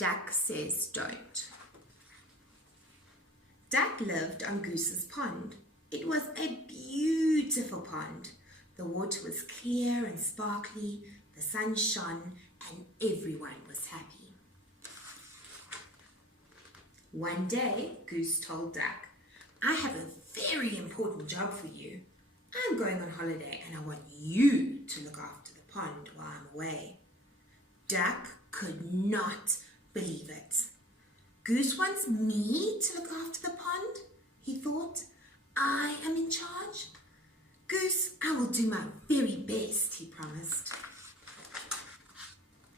Duck says don't. Duck lived on Goose's pond. It was a beautiful pond. The water was clear and sparkly, the sun shone, and everyone was happy. One day, Goose told Duck, "I have a very important job for you. I'm going on holiday and I want you to look after the pond while I'm away." Duck could not believe it. "Goose wants me to look after the pond?" he thought. "I am in charge? Goose, I will do my very best," he promised.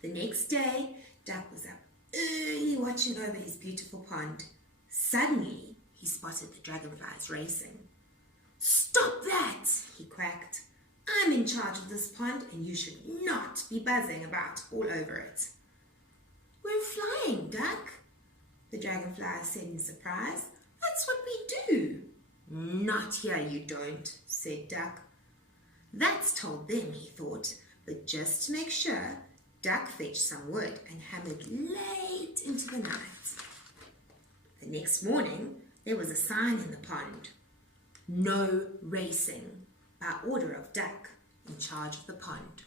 The next day, Duck was up early watching over his beautiful pond. Suddenly, he spotted the dragonflies racing. "Stop that!" he quacked. "I'm in charge of this pond and you should not be buzzing about all over it." "We're flying, Duck," the dragonfly said in surprise. "That's what we do." "Not here you don't," said Duck. That's told them, he thought, but just to make sure, Duck fetched some wood and hammered late into the night. The next morning, there was a sign in the pond. "No racing," by order of Duck, in charge of the pond.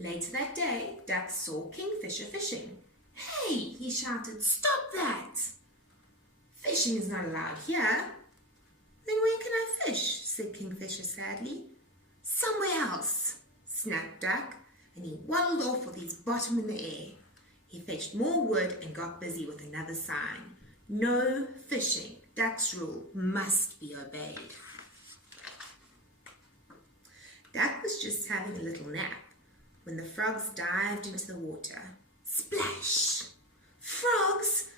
Later that day, Duck saw Kingfisher fishing. "Hey," he shouted, "stop that! Fishing is not allowed here." "Then where can I fish?" said Kingfisher sadly. "Somewhere else," snapped Duck, and he waddled off with his bottom in the air. He fetched more wood and got busy with another sign. "No fishing. Duck's rule must be obeyed." Duck was just having a little nap when the frogs dived into the water. Splash! "Frogs!"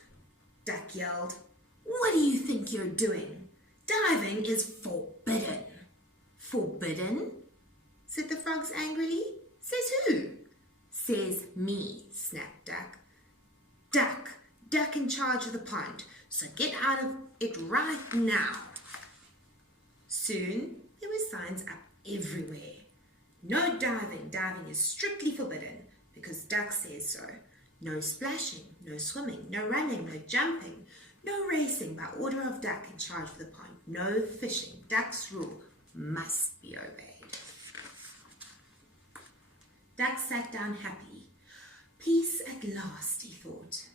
Duck yelled. "What do you think you're doing? Diving is forbidden." "Forbidden?" said the frogs angrily. "Says who?" "Says me," snapped Duck. Duck in charge of the pond, so get out of it right now." Soon there were signs up everywhere. "No diving. Diving is strictly forbidden because Duck says so. No splashing, no swimming, no running, no jumping, no racing by order of Duck in charge of the pond. No fishing. Duck's rule must be obeyed." Duck sat down happy. Peace at last, he thought.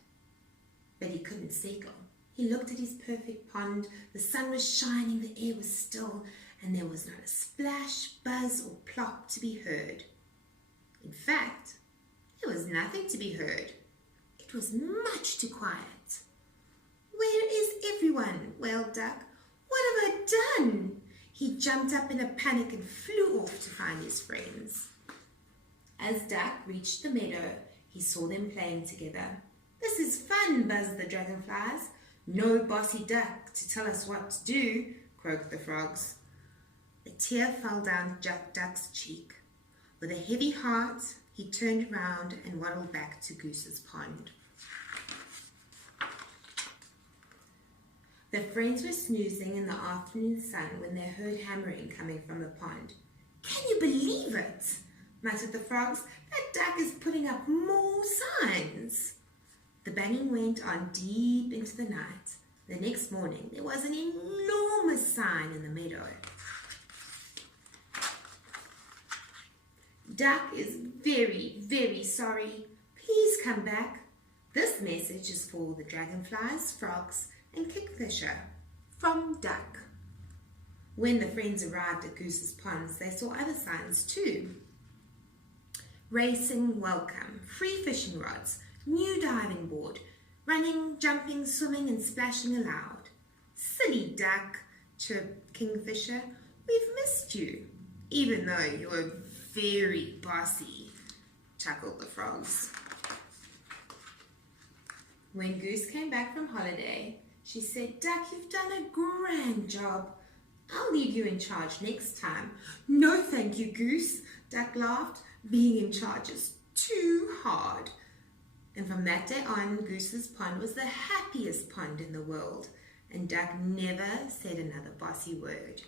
But he couldn't settle. He looked at his perfect pond. The sun was shining, the air was still, and there was not a splash, buzz, or plop to be heard. In fact, there was nothing to be heard. It was much too quiet. "Where is everyone?" wailed Duck. "What have I done?" He jumped up in a panic and flew off to find his friends. As Duck reached the meadow, he saw them playing together. "This is fun," buzzed the dragonflies. "No bossy Duck to tell us what to do," croaked the frogs. A tear fell down Duck's cheek. With a heavy heart, he turned around and waddled back to Goose's pond. The friends were snoozing in the afternoon sun when they heard hammering coming from the pond. "Can you believe it?" muttered the frogs. "That Duck is putting up more signs." The banging went on deep into the night. The next morning, there was an enormous sign in the meadow. "Duck is very, very sorry. Please come back. This message is for the dragonflies, frogs, and Kingfisher. From Duck." When the friends arrived at Goose's ponds, they saw other signs too. "Racing welcome, free fishing rods, new diving board, running, jumping, swimming, and splashing aloud." "Silly Duck," chirped Kingfisher. "We've missed you, even though you're very bossy," chuckled the frogs. When Goose came back from holiday, she said, "Duck, you've done a grand job. I'll leave you in charge next time." "No, thank you, Goose," Duck laughed. "Being in charge is too hard." And from that day on, Goose's pond was the happiest pond in the world, and Duck never said another bossy word.